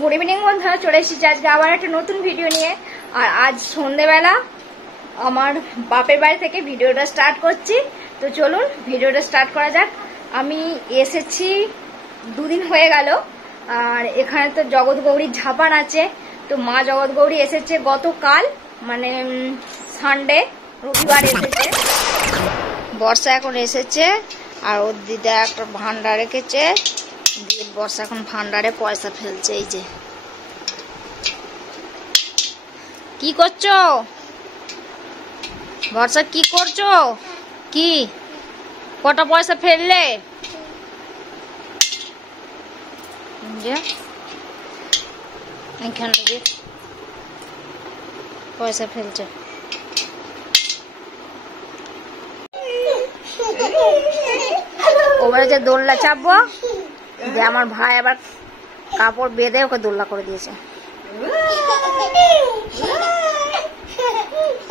Good evening বন্ধুরা, চলে এসেছি আজকে আবার একটা নতুন ভিডিও নিয়ে। আর আজ সন্ধ্যেবেলা আমার বাপের বাড়ি থেকে ভিডিওটা স্টার্ট করছি। তো চলুন ভিডিওটা স্টার্ট করা যাক। আমি এসেছি দুদিন হয়ে গেল। আর এখানে তো জগৎ গৌরীর ঝাপান আছে। তো মা জগৎ গৌরী এসেছে গতকাল, মানে সানডে, রবিবার এসেছে। বর্ষা এখন এসেছে আর ওর দিদা একটা ভান্ডার রেখেছে। বর্ষা এখন ভান্ডারে পয়সা ফেলছে। এই যে কি করছো বর্ষা, কি করছো? কি কটা পয়সা ফেললে? এইখান থেকে পয়সা ফেলছে। ওবারে যে দোলনা চাপবো, যে আমার ভাই আবার কাপড় বেঁধে ওকে দোলনা করে দিয়েছে।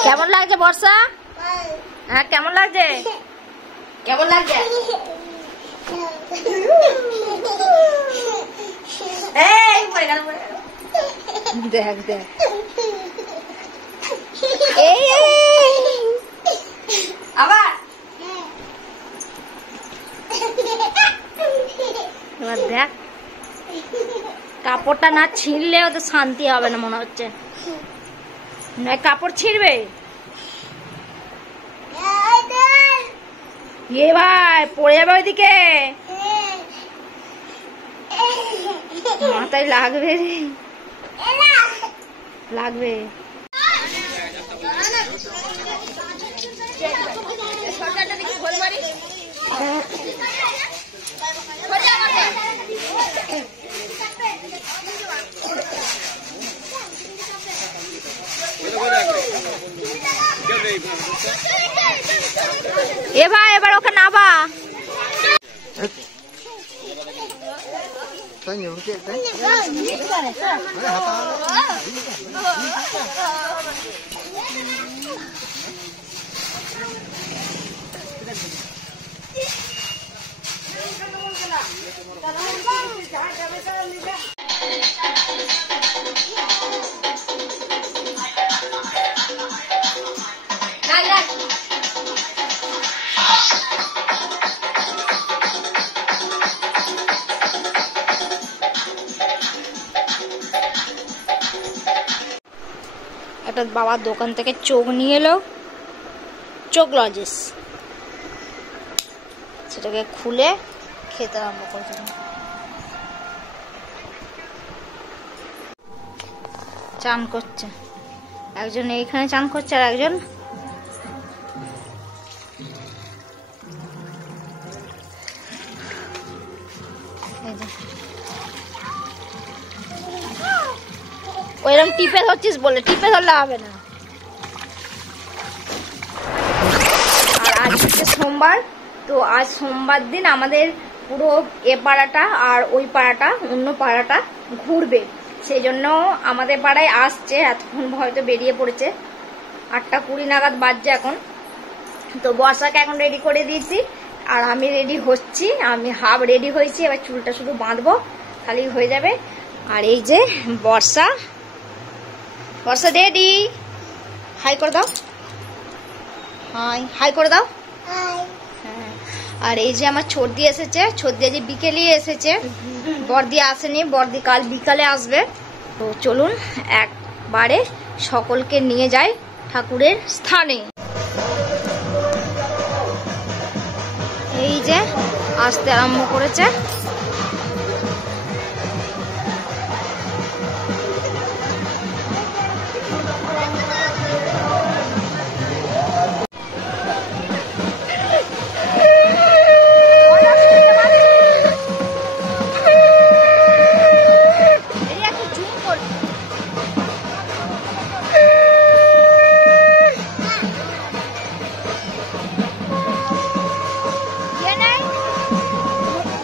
কেমন লাগছে বর্ষা? হ্যাঁ কেমন লাগছে? কেমন লাগছে? দেখ দেখ, আবার এবার দেখ, কাপড়টা না ছিঁড়লে ওদের শান্তি হবে না মনে হচ্ছে। কাপড় ছিঁড়বে এ ভাই, পড়ে যাবে ওইদিকে, মাথায় লাগবে রে, লাগবে। এ ভাই এবার ওকে নাবা। একটা বাবার দোকান থেকে চোখ নিয়ে এলো, চোখ লজেস, সেটাকে খুলে খেতে আরম্ভ করছে। চান করছে একজন, এইখানে চান করছে আর একজন ওইরকম টিপে ধরছিস বলে, টিপে ধরলে হবে না। আর আজ হচ্ছে সোমবার, তো আজ সোমবার দিন আমাদের পুরো এ পাড়াটা আর ওই পাড়াটা, অন্য পাড়াটা ঘুরবে। সেই জন্য আমাদের পাড়ায় আসছে, এতক্ষণ হয়তো বেরিয়ে পড়েছে। 8:20 নাগাদ বাজছে এখন। তো বর্ষাকে এখন রেডি করে দিয়েছি আর আমি রেডি হচ্ছি। আমি হাফ রেডি হয়েছি, এবার চুলটা শুধু বাঁধবো, খালি হয়ে যাবে। আর এই যে বর্ষা, বর্ষা রেডি। হাই করে দাও, হাই হাই করে দাও। হ্যাঁ, আর এই যে আমার ছর্দি এসেছে, ছর্দি আজ বিকেলেই এসেছে, বর্দি আসেনি, বর্দি কাল বিকালে আসবে। তো চলুন একবারে সকলকে নিয়ে যাই ঠাকুরের স্থানে। এই যে আসতে আরম্ভ করেছে।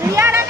রিয়ারা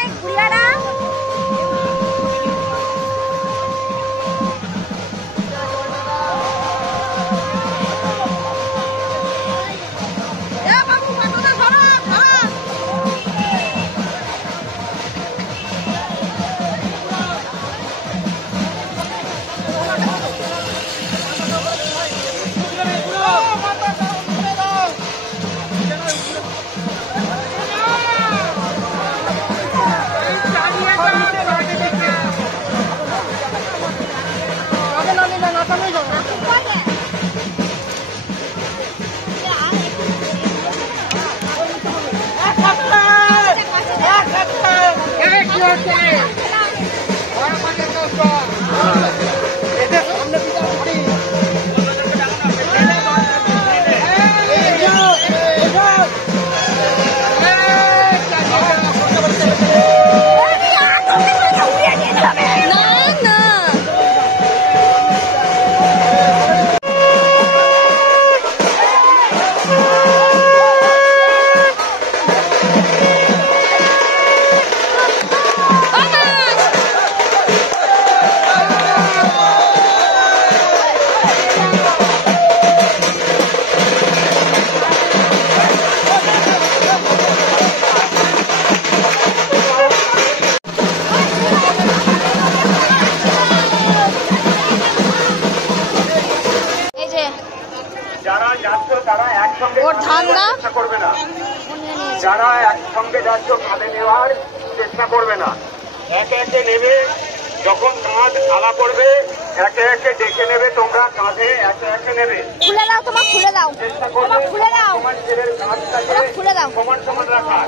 যারা একসঙ্গে যাচ্ছ কাঁধে নেওয়ার চেষ্টা করবে না, একে একে নেবে। যখন কাঁধ আলা করবে একে একে ডেকে নেবে, তোমরা কাঁধে একে একে নেবে। খুলে দাও, তোমার খুলে দাও, চেষ্টা করবে খুলে দাও, তোমার ছেলের কাঁধটাকে খুলে দাও, সমান সমান রাখার।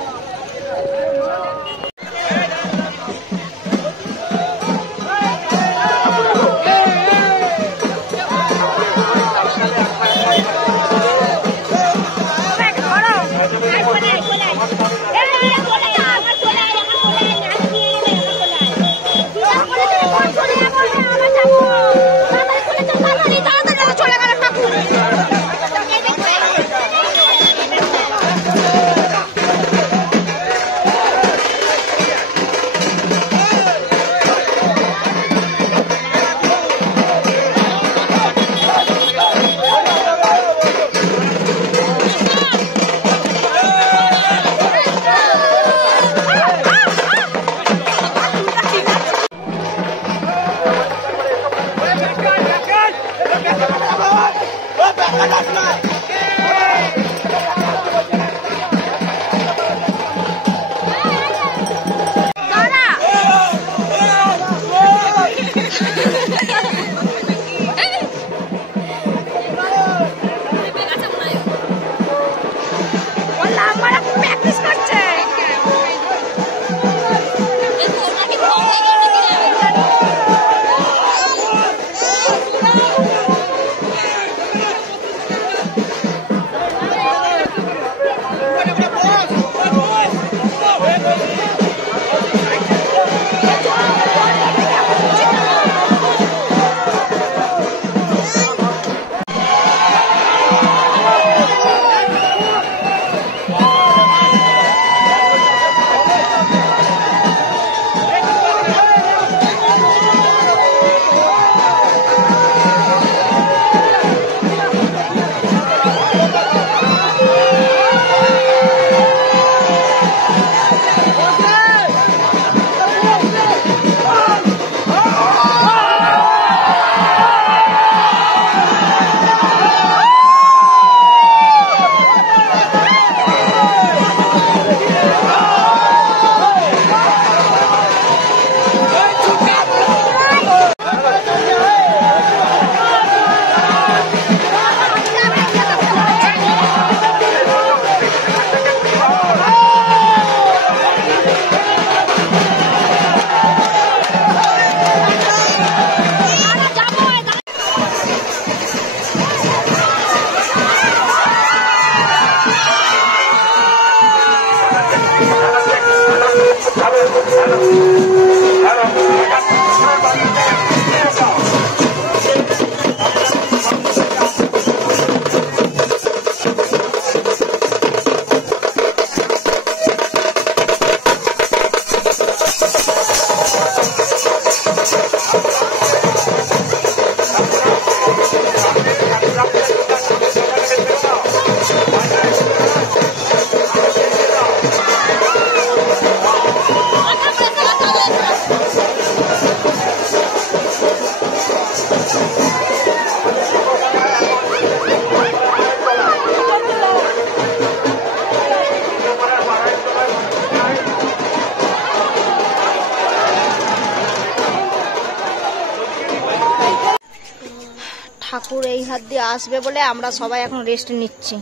ঠাকুর এই হাত দিয়ে আসবে বলে আমরা সবাই এখন রেস্ট নিচ্ছি।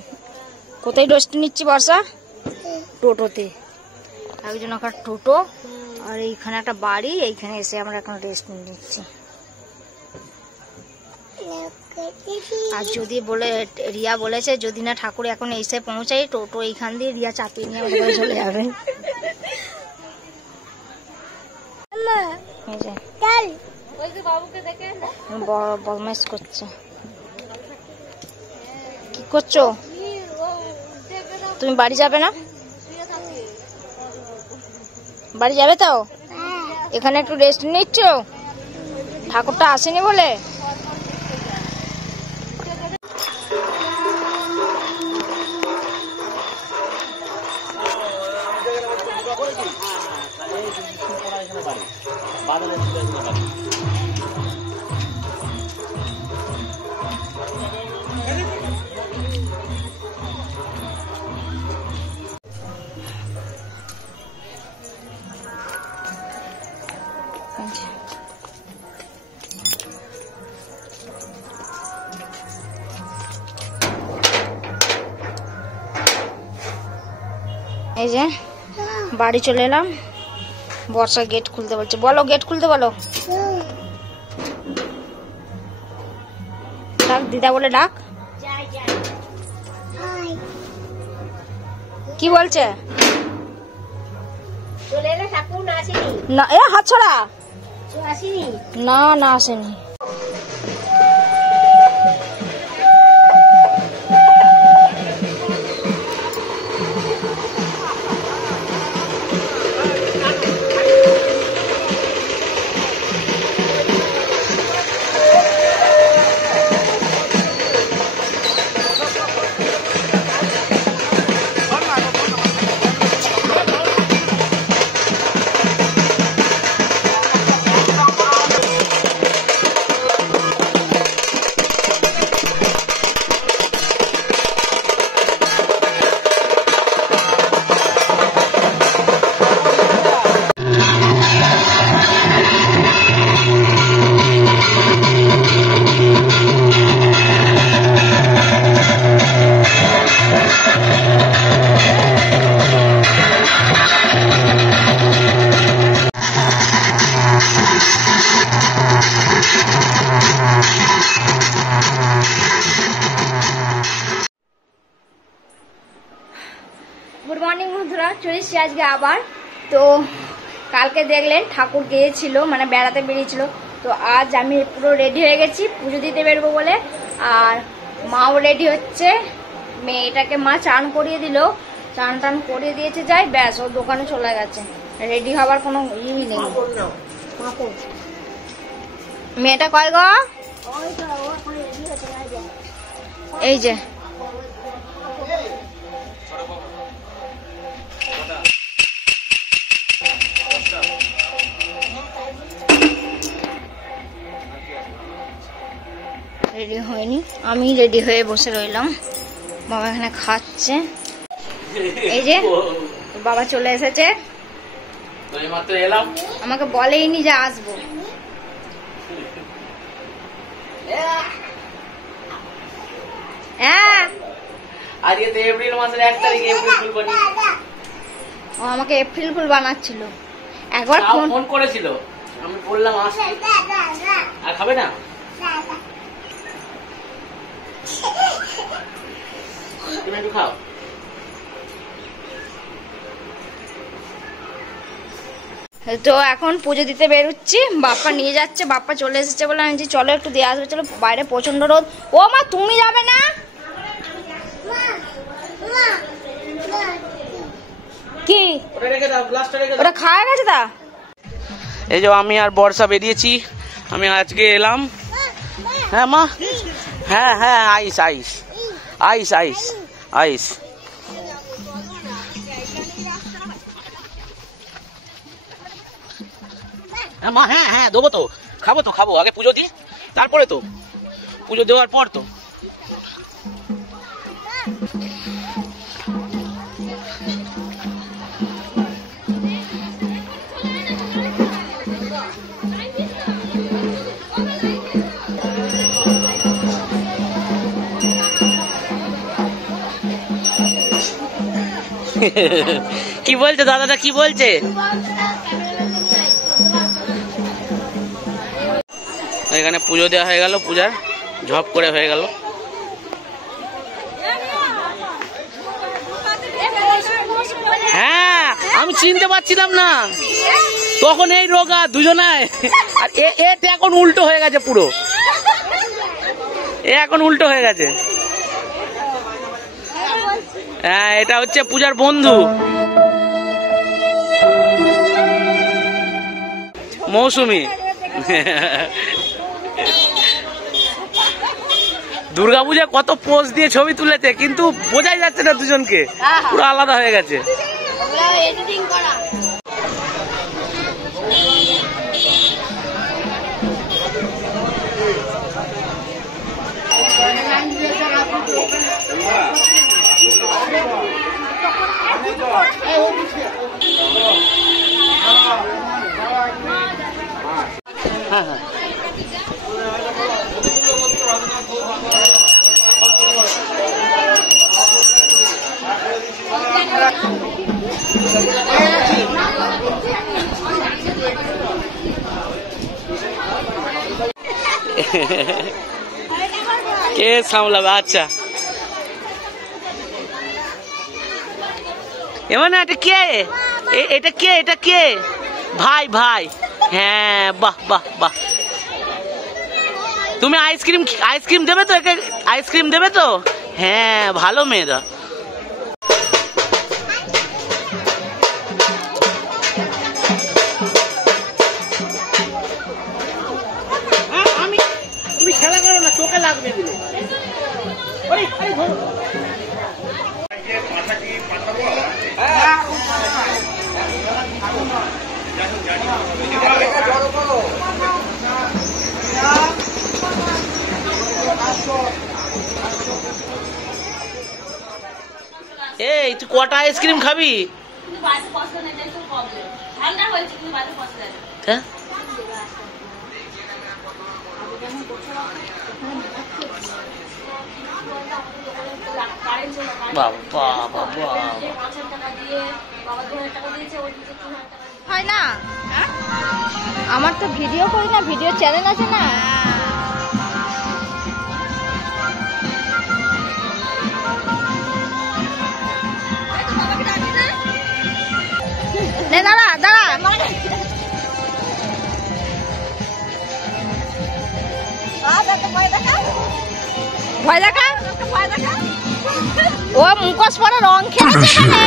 কোথায় রেস্ট নিচ্ছি বর্ষা? টোটোতে। একজন আকার টোটো আর এইখানে একটা বাড়ি, এইখানে এসে আমরা এখন রেস্ট নিচ্ছি। আর যদি বলে রিয়া বলেছে যদি না ঠাকুর এখন এসে পৌঁছাই, টোটো এইখান দিয়ে রিয়া চাপিয়ে নিয়ে আমাদের চলে যাবে। বদমাইশ করছে। কি করছো তুমি? বাড়ি যাবে না? বাড়ি যাবে তো? এখানে একটু রেস্ট নিচ্ছ? ঠাকুরটা আসেনি বলে? এই যে বাড়ি চলে এলাম। বর্ষা গেট খুলতে বলছে, বলো গেট খুলতে বলো। ডাক দিদা বলে ডাক। কি বলছে? না এ হাত ছড়া। না না আসেনি। গুড মর্নিং বন্ধুরা, চলে এসেছি আজকে আবার। তো কালকে দেখলেন ঠাকুর গিয়েছিল, মানে বেড়াতে বেরিয়েছিল। তো আজ আমি পুরো রেডি হয়ে গেছি পুজো দিতে বেরোবো বলে। আর মাও রেডি হচ্ছে। মেয়েটাকে মা চান করিয়ে দিল, চান টান করিয়ে দিয়েছে, যাই ব্যাস ও দোকানে চলে গেছে। রেডি হবার কোনো ই নেই। মেয়েটা কয় গো? এই যে রেডি হয়নি, আমি রেডি হয়ে বসে রইলাম। বাবা এখানে খাচ্ছে। এই যে বাবা চলে এসেছে, আমাকে বলেইনি যে আসবো। হ্যাঁ আজকে তো এপ্রিল মাসের 1 তারিখে এপ্রিল ফুল বানিয়ে ও আমাকে এপ্রিল ফুল বানাচ্ছিল। একবার ফোন করেছিল, আমি বললাম আসছি। আর খাবে না? তুমি একটু খাও। তো এখন পুজো দিতে বেরোচ্ছি, বাপ্পা নিয়ে যাচ্ছে। বাপ্পা চলে এসেছে বলে আমি চলো একটু দিয়ে আসবে। চলো, বাইরে প্রচন্ড রোদ। ও মা তুমি যাবে না? কি ওটা খাওয়া গেছে? তা এই যে আমি আর বর্ষা বেরিয়েছি। আমি আজকে এলাম। হ্যাঁ মা, হ্যাঁ হ্যাঁ আইস আইস আইস আইস আইস। হ্যাঁ মা, হ্যাঁ হ্যাঁ দেবো তো, খাবো তো, খাবো। আগে পুজো দিই, তারপরে তো পুজো দেওয়ার পর তো। কি বলছে দাদাটা, কি বলছে? এখানে পুজো দেওয়া হয়ে গেল, পূজার ঝপ করে হয়ে গেল। হ্যাঁ আমি চিনতে পারছিলাম না তখন, এই রোগা দুজনায়। আর এটা এখন উল্টো হয়ে গেছে পুরো, এখন উল্টো হয়ে গেছে। হ্যাঁ এটা হচ্ছে পূজার বন্ধু মৌসুমী। দুর্গাপূজা কত পোজ দিয়ে ছবি তুলেছে, কিন্তু বোঝাই যাচ্ছে না দুজনকে, পুরো আলাদা হয়ে গেছে। হ্যাঁ হ্যাঁ কে সামলাবে? আচ্ছা এমন এটা কে? এটা কে? এটা কে? ভাই ভাই। হ্যাঁ বাহ বাহ বাহ। তুমি আইসক্রিম দেবে তো? একে আইসক্রিম দেবে তো? হ্যাঁ ভালো মেয়েরা। তুমি খেলা করো না, চোখে লাগবে এগুলো। এই তুই কটা আইসক্রিম খাবি? হ্যাঁ হয় না, আমার তো ভিডিও করি না, ভিডিও চ্যানেল আছে না। দাঁড়া দাঁড়া, ভয় দেখা, ও মুখোশ পরে রং খেলেছে এখানে।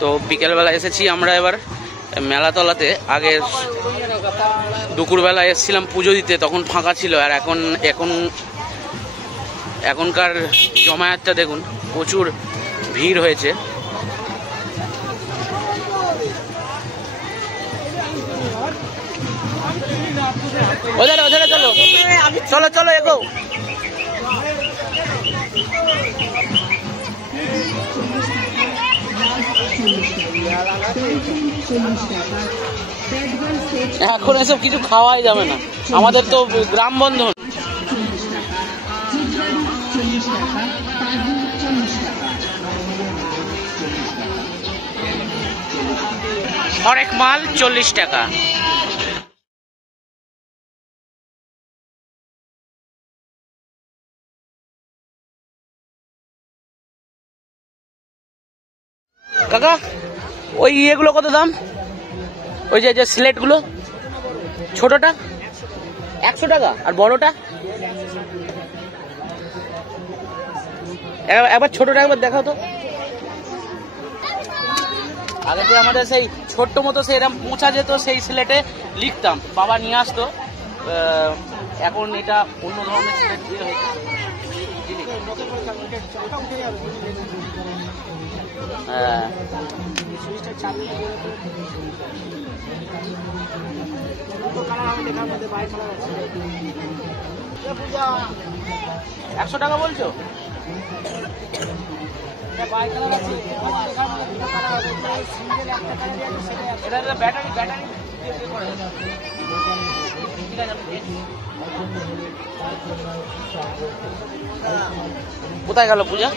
তো বিকেলবেলা এসেছি আমরা এবার মেলাতলাতে। আগে দুপুরবেলা এসেছিলাম পুজো দিতে, তখন ফাঁকা ছিল। আর এখনকার জমায়েতটা দেখুন, প্রচুর ভিড় হয়েছে। ওধারে ওধারে চলো চলো চলো এগো। এখন এসব কিছু খাওয়াই যাবে না, আমাদের তো গ্রাম বন্ধন। হরেক মাল 40 টাকা। কাকা ওই ইয়েগুলো কত দাম? ওই যে স্লেটগুলো ছোটটা 100 টাকা আর বড়টা একবার ছোটটা একবার দেখাও তো। আগে তো আমাদের সেই ছোট্ট মতো সেই এরকম পোঁছা যেত, সেই স্লেটে লিখতাম, বাবা নিয়ে আসতো। এখন এটা অন্য ধরনের স্লেট দিয়ে হয়েছে। হ্যাঁ 100 টাকা বলছো? এটা ব্যাটারি কোথায় গেল পূজা?